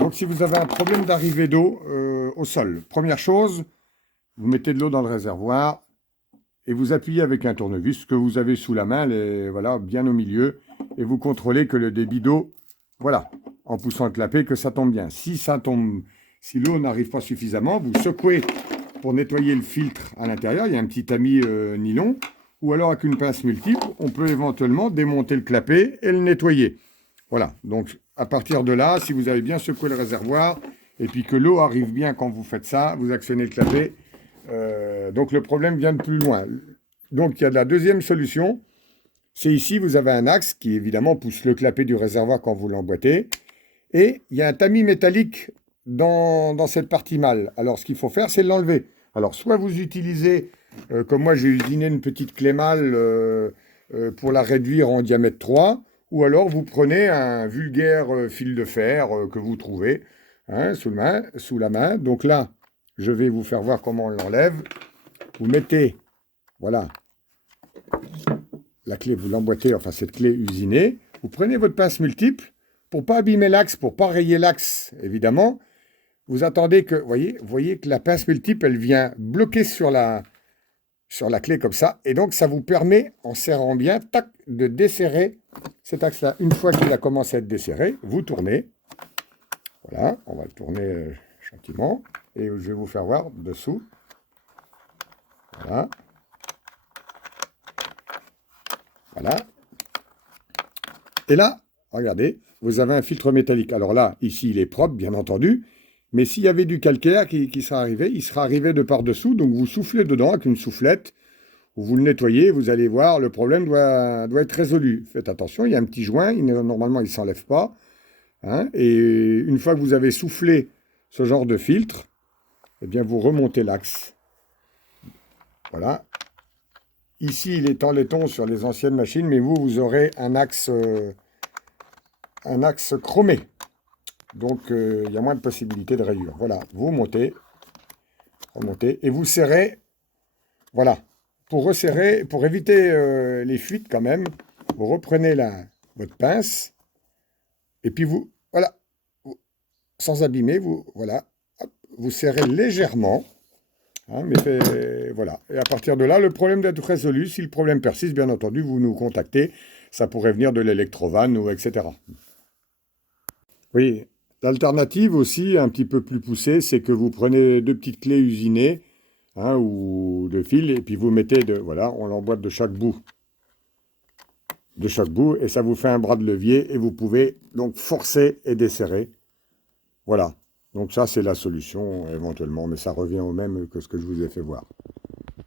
Donc si vous avez un problème d'arrivée d'eau au sol, première chose, vous mettez de l'eau dans le réservoir et vous appuyez avec un tournevis que vous avez sous la main, voilà, bien au milieu, et vous contrôlez que le débit d'eau, voilà, en poussant le clapet, que ça tombe bien. Si ça tombe, si l'eau n'arrive pas suffisamment, vous secouez pour nettoyer le filtre à l'intérieur. Il y a un petit tamis nylon, ou alors avec une pince multiple, on peut éventuellement démonter le clapet et le nettoyer. Voilà, donc à partir de là, si vous avez bien secoué le réservoir, et puis que l'eau arrive bien quand vous faites ça, vous actionnez le clapet. Donc le problème vient de plus loin. Donc il y a de la deuxième solution. C'est ici, vous avez un axe qui évidemment pousse le clapet du réservoir quand vous l'emboîtez. Et il y a un tamis métallique dans cette partie mâle. Alors ce qu'il faut faire, c'est l'enlever. Alors soit vous utilisez, comme moi j'ai usiné une petite clé mâle pour la réduire en diamètre 3, ou alors vous prenez un vulgaire fil de fer que vous trouvez hein, sous la main. Donc là, je vais vous faire voir comment on l'enlève. Vous mettez, voilà, la clé, vous l'emboîtez, enfin cette clé usinée. Vous prenez votre pince multiple pour ne pas abîmer l'axe, pour ne pas rayer l'axe, évidemment. Vous attendez que, vous voyez que la pince multiple, elle vient bloquer sur la clé comme ça. Et donc, ça vous permet, en serrant bien, tac, de desserrer cet axe-là. Une fois qu'il a commencé à être desserré, vous tournez. Voilà, on va le tourner gentiment. Et je vais vous faire voir dessous. Voilà. Voilà. Et là, regardez, vous avez un filtre métallique. Alors là, ici, il est propre, bien entendu. Mais s'il y avait du calcaire qui sera arrivé, il sera arrivé de par-dessous. Donc vous soufflez dedans avec une soufflette. Vous le nettoyez, vous allez voir, le problème doit être résolu. Faites attention, il y a un petit joint. Normalement, il ne s'enlève pas. Hein, et une fois que vous avez soufflé ce genre de filtre, eh bien, vous remontez l'axe. Voilà. Ici, il est en laiton sur les anciennes machines, mais vous aurez un axe chromé. Donc, il y a moins de possibilités de rayures. Voilà, vous montez, remontez, et vous serrez. Voilà. Pour resserrer, pour éviter les fuites quand même, vous reprenez votre pince, et puis vous, voilà, sans abîmer, voilà, vous serrez légèrement. Hein, mais voilà. Et à partir de là, le problème doit être résolu. Si le problème persiste, bien entendu, vous nous contactez. Ça pourrait venir de l'électrovanne ou etc. Oui, l'alternative aussi, un petit peu plus poussée, c'est que vous prenez deux petites clés usinées hein, ou de fil et puis vous mettez, voilà, on l'emboîte de chaque bout. Et ça vous fait un bras de levier et vous pouvez donc forcer et desserrer. Voilà. Donc ça, c'est la solution éventuellement, mais ça revient au même que ce que je vous ai fait voir.